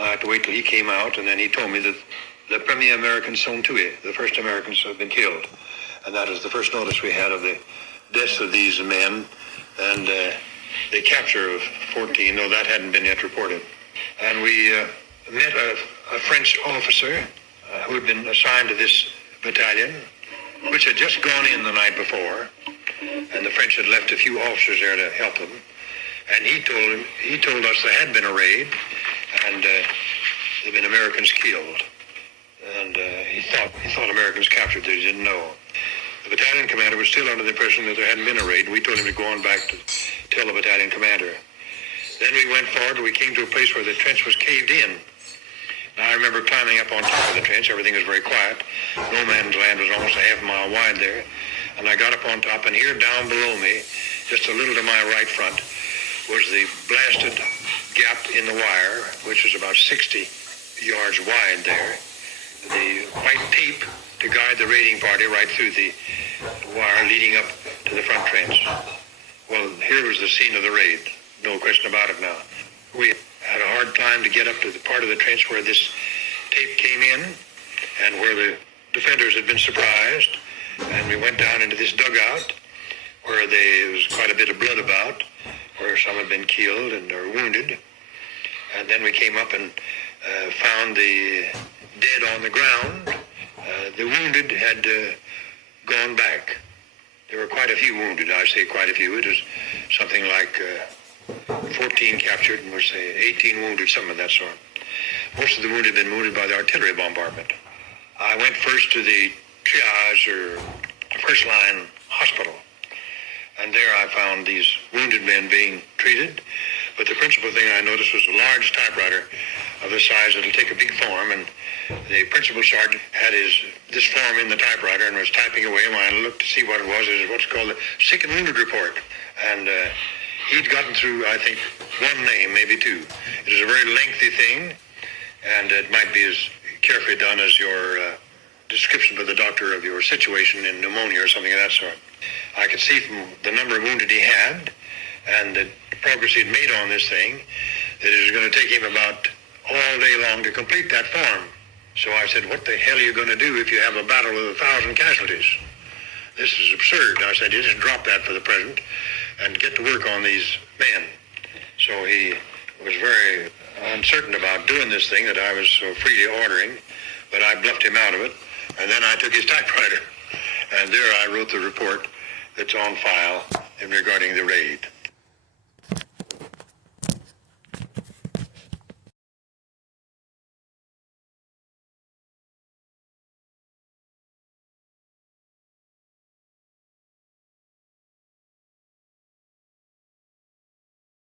I had to wait till he came out, and then he told me that the premier American sont tués, the first Americans have been killed. And that is the first notice we had of the deaths of these men and the capture of 14, though that hadn't been yet reported. And we met a French officer who had been assigned to this battalion, which had just gone in the night before, and the French had left a few officers there to help them. And he told us there had been a raid, and there had been Americans killed. And he thought Americans captured, that he didn't know. The battalion commander was still under the impression that there hadn't been a raid. We told him to go on back to tell the battalion commander. Then we went forward and we came to a place where the trench was caved in. Now I remember climbing up on top of the trench. Everything was very quiet. No man's land was almost a half mile wide there. And I got up on top, and here down below me, just a little to my right front, was the blasted gap in the wire, which was about 60 yards wide there. The white tape to guide the raiding party right through the wire leading up to the front trench. Well, here was the scene of the raid. No question about it now. We had a hard time to get up to the part of the trench where this tape came in and where the defenders had been surprised. And we went down into this dugout where there was quite a bit of blood about, where some had been killed and or wounded. And then we came up and found the dead on the ground. The wounded had gone back. There were quite a few wounded. I say quite a few. It was something like 14 captured and was 18 wounded, something of that sort. Most of the wounded had been wounded by the artillery bombardment. I went first to the triage or first line hospital, and there I found these wounded men being treated. But the principal thing I noticed was a large typewriter of the size that'll take a big form, and the principal sergeant had this form in the typewriter and was typing away. And when I looked to see what it was what's called the sick and wounded report. And he'd gotten through, I think, one name, maybe two. It is a very lengthy thing, and it might be as carefully done as your description by the doctor of your situation in pneumonia or something of that sort. I could see from the number of wounded he had and the progress he'd made on this thing that it was going to take him about all day long to complete that form. So I said, what the hell are you going to do if you have a battle with 1,000 casualties? This is absurd. I said, you just drop that for the present and get to work on these men. So he was very uncertain about doing this thing that I was so freely ordering, but I bluffed him out of it. And then I took his typewriter, and there I wrote the report that's on file in regarding the raid.